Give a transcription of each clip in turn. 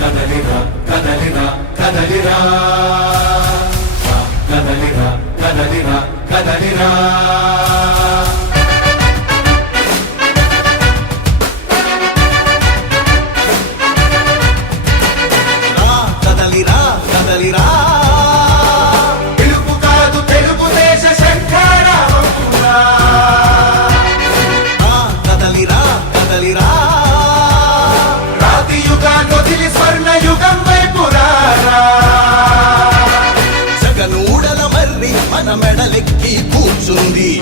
కదలిరా కదలిరా కదలిరా కదలిరా కదలిరా కదలిరా కదలిరా కదలిరా పిలుపు కాదు తెలుగుదేశ శంఖారావమురా కదలిరా కదలిరా రాతి యుగాన్ని వదిలి స్వర్ణ యుగం వైపు రారా జగనూడల మర్రి మన మెడలెక్కి కూర్చుంది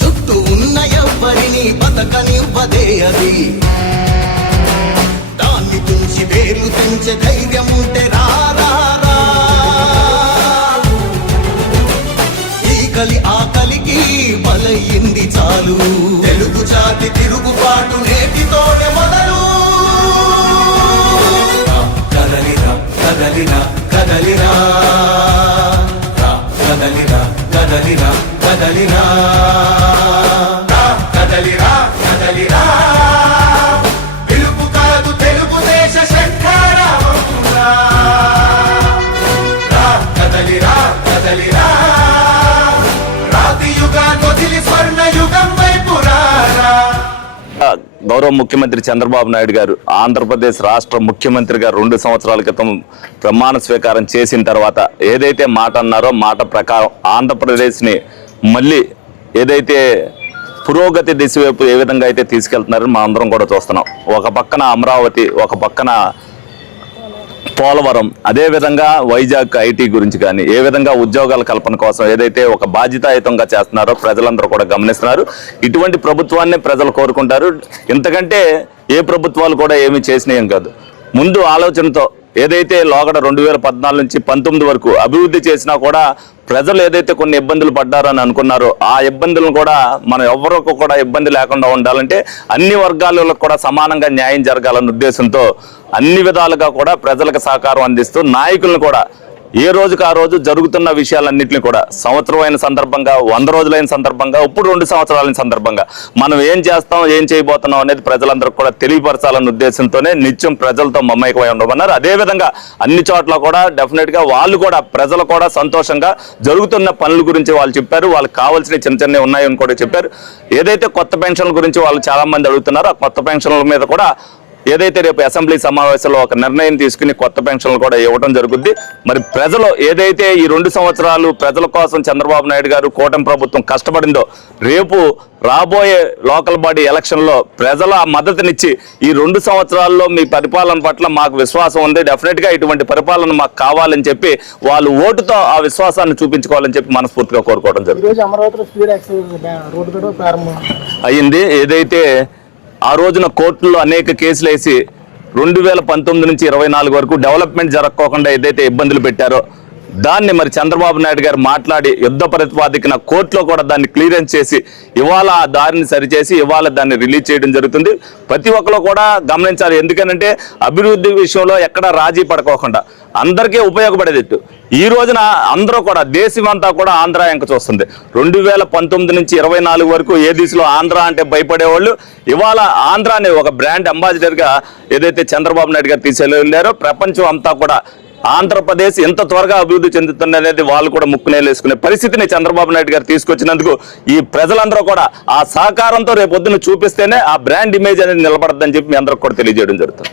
చుట్టూ ఉన్న ఎవ్వరిని బతకనివ్వదే అది దాన్ని తుంచి వేర్లు తెంచే ధైర్యం ఉంటే రారా ఈ కలి ఆకలికి బలయింది చాలు తెలుగు జాతి తిరుగుబాటు నేటితోనే మొదలు కదలిరా కదలిరా కదలిరా కదలిరా కదలిరా కదలిరా కదలిరా కదలిరా పిలుపు కాదు తెలుగుదేశ శంఖారావమురా కదలిరా కదలిరా రాతి యుగాన్ని వదిలి స్వర్ణ యుగం వైపు రారా గౌరవ ముఖ్యమంత్రి చంద్రబాబు నాయుడు గారు ఆంధ్రప్రదేశ్ రాష్ట్ర ముఖ్యమంత్రిగా 2 సంవత్సరాల క్రితం ప్రమాణ స్వీకారం చేసిన తర్వాత ఏదైతే మాట అన్నారో మాట ప్రకారం ఆంధ్రప్రదేశ్ని మళ్ళీ ఏదైతే పురోగతి దిశ వైపు ఏ విధంగా అయితే తీసుకెళ్తున్నారో మా అందరం కూడా చూస్తున్నాం. ఒక పక్కన అమరావతి, ఒక పక్కన పోలవరం, అదేవిధంగా వైజాగ్ ఐటీ గురించి కానీ ఏ విధంగా ఉద్యోగాల కల్పన కోసం ఏదైతే ఒక బాధ్యతాయుతంగా చేస్తున్నారో ప్రజలందరూ కూడా గమనిస్తున్నారు. ఇటువంటి ప్రభుత్వాన్ని ప్రజలు కోరుకుంటారు. ఇంతకంటే ఏ ప్రభుత్వాలు కూడా ఏమీ చేసినాయేం కాదు. ముందు ఆలోచనతో ఏదైతే లోగడ 2014 నుంచి 19 వరకు అభివృద్ధి చేసినా కూడా ప్రజలు ఏదైతే కొన్ని ఇబ్బందులు పడ్డారో అని అనుకున్నారో ఆ ఇబ్బందులను కూడా మనం ఎవరికి కూడా ఇబ్బంది లేకుండా ఉండాలంటే అన్ని వర్గాలలో కూడా సమానంగా న్యాయం జరగాలన్న ఉద్దేశంతో అన్ని విధాలుగా కూడా ప్రజలకు సహకారం అందిస్తూ నాయకులను కూడా ఏ రోజుకు ఆ రోజు జరుగుతున్న విషయాలన్నింటినీ కూడా సంవత్సరం అయిన సందర్భంగా 100 రోజులైన సందర్భంగా ఇప్పుడు 2 సంవత్సరాలైన సందర్భంగా మనం ఏం చేస్తాం ఏం చేయబోతున్నాం అనేది ప్రజలందరికీ కూడా తెలియపరచాలన్న ఉద్దేశంతోనే నిత్యం ప్రజలతో మమైకమై ఉండమన్నారు. అదేవిధంగా అన్ని చోట్ల కూడా డెఫినెట్గా వాళ్ళు కూడా ప్రజలు కూడా సంతోషంగా జరుగుతున్న పనుల గురించి వాళ్ళు చెప్పారు. వాళ్ళకి కావాల్సిన చిన్న చిన్నవి ఉన్నాయని కూడా చెప్పారు. ఏదైతే కొత్త పెన్షన్ల గురించి వాళ్ళు చాలా మంది అడుగుతున్నారో ఆ కొత్త పెన్షన్ల మీద కూడా ఏదైతే రేపు అసెంబ్లీ సమావేశంలో ఒక నిర్ణయం తీసుకుని కొత్త పెన్షన్లు కూడా ఇవ్వడం జరుగుద్ది. మరి ప్రజలు ఏదైతే ఈ 2 సంవత్సరాలు ప్రజల కోసం చంద్రబాబు నాయుడు గారు కూటమి ప్రభుత్వం కష్టపడిందో రేపు రాబోయే లోకల్ బాడీ ఎలక్షన్లో ప్రజల మద్దతునిచ్చి ఈ 2 సంవత్సరాల్లో మీ పరిపాలన పట్ల మాకు విశ్వాసం ఉంది, డెఫినెట్గా ఇటువంటి పరిపాలన మాకు కావాలని చెప్పి వాళ్ళు ఓటుతో ఆ విశ్వాసాన్ని చూపించుకోవాలని చెప్పి మనస్ఫూర్తిగా కోరుకోవడం జరుగుతుంది. అయింది ఏదైతే ఆ రోజున కోర్టులో అనేక కేసులు వేసి 2019 నుంచి 24 వరకు డెవలప్మెంట్ జరగకోకుండా ఏదైతే ఇబ్బందులు పెట్టారో దాన్ని మరి చంద్రబాబు నాయుడు గారు మాట్లాడి యుద్ధ ప్రతిపాదికన కోర్టులో కూడా దాన్ని క్లియరెన్స్ చేసి ఇవాళ ఆ దారిని సరిచేసి ఇవాళ దాన్ని రిలీజ్ చేయడం జరుగుతుంది. ప్రతి ఒక్కరు కూడా గమనించాలి. ఎందుకనంటే అభివృద్ధి విషయంలో ఎక్కడ రాజీ పడుకోకుండా అందరికీ ఉపయోగపడేటట్టు ఈ రోజున అందరూ కూడా దేశమంతా కూడా ఆంధ్ర ఎంక చూస్తుంది. 2019 నుంచి 24 వరకు ఏ దిశలో ఆంధ్ర అంటే భయపడేవాళ్ళు ఇవాళ ఆంధ్రాని ఒక బ్రాండ్ అంబాసిడర్గా ఏదైతే చంద్రబాబు నాయుడు గారు తీసుకెళ్ళారో ప్రపంచం అంతా కూడా ఆంధ్రప్రదేశ్ ఎంత త్వరగా అభివృద్ధి చెందుతుంది అనేది వాళ్ళు కూడా ముక్కునేలేసుకునే పరిస్థితిని చంద్రబాబు నాయుడు గారు తీసుకొచ్చినందుకు ఈ ప్రజలందరూ కూడా ఆ సహకారంతో రేపొద్దున చూపిస్తేనే ఆ బ్రాండ్ ఇమేజ్ అనేది నిలబడద్దని చెప్పి మీ అందరికి కూడా తెలియజేయడం జరుగుతుంది.